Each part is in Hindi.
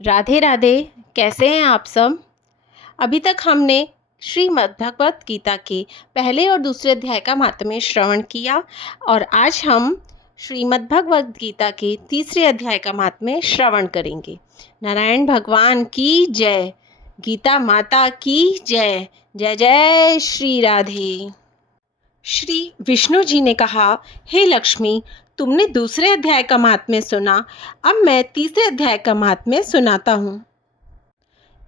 राधे राधे। कैसे हैं आप सब। अभी तक हमने श्रीमद् भगवत गीता के पहले और दूसरे अध्याय का मातम्य श्रवण किया और आज हम श्रीमद् भगवत गीता के तीसरे अध्याय का मातम्य श्रवण करेंगे। नारायण भगवान की जय, गीता माता की जय। जय जय श्री राधे। श्री विष्णु जी ने कहा, हे लक्ष्मी, तुमने दूसरे अध्याय का मातम्य सुना, अब मैं तीसरे अध्याय का मातम्य सुनाता हूँ।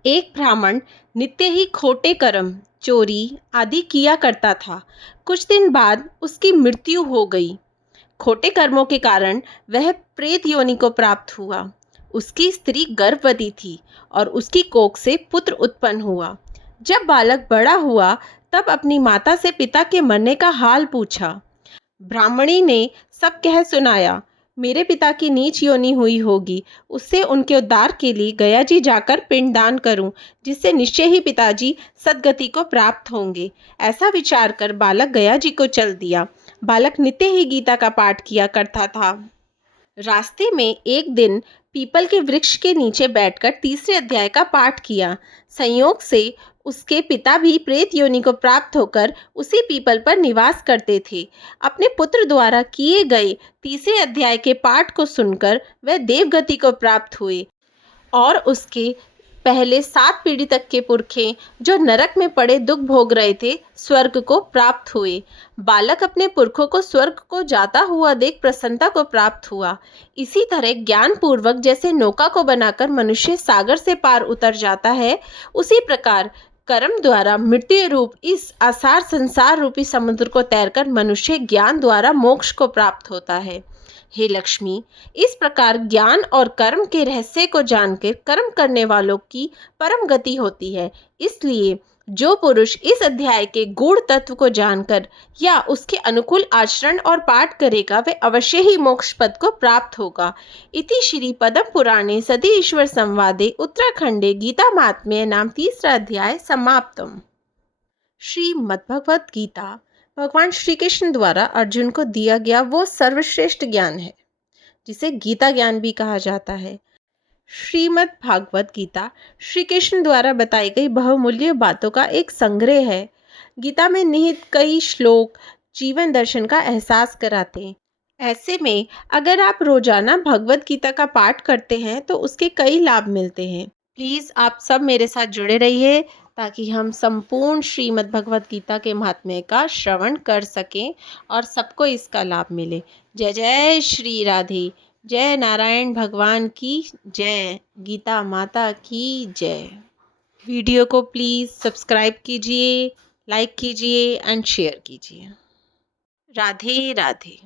एक ब्राह्मण नित्य ही खोटे कर्म, चोरी आदि किया करता था। कुछ दिन बाद उसकी मृत्यु हो गई। खोटे कर्मों के कारण वह प्रेत योनि को प्राप्त हुआ। उसकी स्त्री गर्भवती थी और उसकी कोख से पुत्र उत्पन्न हुआ। जब बालक बड़ा हुआ तब अपनी माता से पिता के मरने का हाल पूछा। ब्राह्मणी ने सब कह सुनाया। मेरे पिता की नीच योनि हुई होगी, उससे उनके उद्धार के लिए गया जी जाकर पिंडदान करूं, जिससे निश्चय ही पिताजी सद्गति को प्राप्त होंगे। ऐसा विचार कर बालक गया जी को चल दिया। बालक नित्य ही गीता का पाठ किया करता था। रास्ते में एक दिन पीपल के वृक्ष के नीचे बैठकर तीसरे अध्याय का पाठ किया। संयोग से उसके पिता भी प्रेत योनि को प्राप्त होकर उसी पीपल पर निवास करते थे। अपने पुत्र द्वारा किए गए तीसरे अध्याय के पाठ को सुनकर वह देवगति को प्राप्त हुए और उसके पहले 7 पीढ़ी तक के पुरखे जो नरक में पड़े दुख भोग रहे थे, स्वर्ग को प्राप्त हुए। बालक अपने पुरखों को स्वर्ग को जाता हुआ देख प्रसन्नता को प्राप्त हुआ। इसी तरह ज्ञान पूर्वक जैसे नौका को बनाकर मनुष्य सागर से पार उतर जाता है, उसी प्रकार कर्म द्वारा मृत्यु रूप इस आसार संसार रूपी समुद्र को तैरकर मनुष्य ज्ञान द्वारा मोक्ष को प्राप्त होता है। हे लक्ष्मी, इस प्रकार ज्ञान और कर्म के रहस्य को जानकर कर्म करने वालों की परम गति होती है। इसलिए जो पुरुष इस अध्याय के गूढ़ तत्व को जानकर या उसके अनुकूल आचरण और पाठ करेगा, वह अवश्य ही मोक्ष पद को प्राप्त होगा। इति श्री पद्म पुराणे सती ईश्वर संवादे उत्तराखंडे गीता महात्म्ये नाम तीसरा अध्याय समाप्तम। श्रीमद्भगवत गीता भगवान श्री कृष्ण द्वारा अर्जुन को दिया गया वो सर्वश्रेष्ठ ज्ञान है, जिसे गीता ज्ञान भी कहा जाता है। श्रीमद् भागवत गीता श्री कृष्ण द्वारा बताई गई बहुमूल्य बातों का एक संग्रह है। गीता में निहित कई श्लोक जीवन दर्शन का एहसास कराते हैं। ऐसे में अगर आप रोजाना भगवत गीता का पाठ करते हैं तो उसके कई लाभ मिलते हैं। प्लीज़ आप सब मेरे साथ जुड़े रहिए ताकि हम संपूर्ण श्रीमद् भगवत गीता के महात्म्य का श्रवण कर सकें और सबको इसका लाभ मिले। जय जय श्री राधे। जय नारायण भगवान की जय, गीता माता की जय। वीडियो को प्लीज़ सब्सक्राइब कीजिए, लाइक कीजिए एंड शेयर कीजिए। राधे राधे।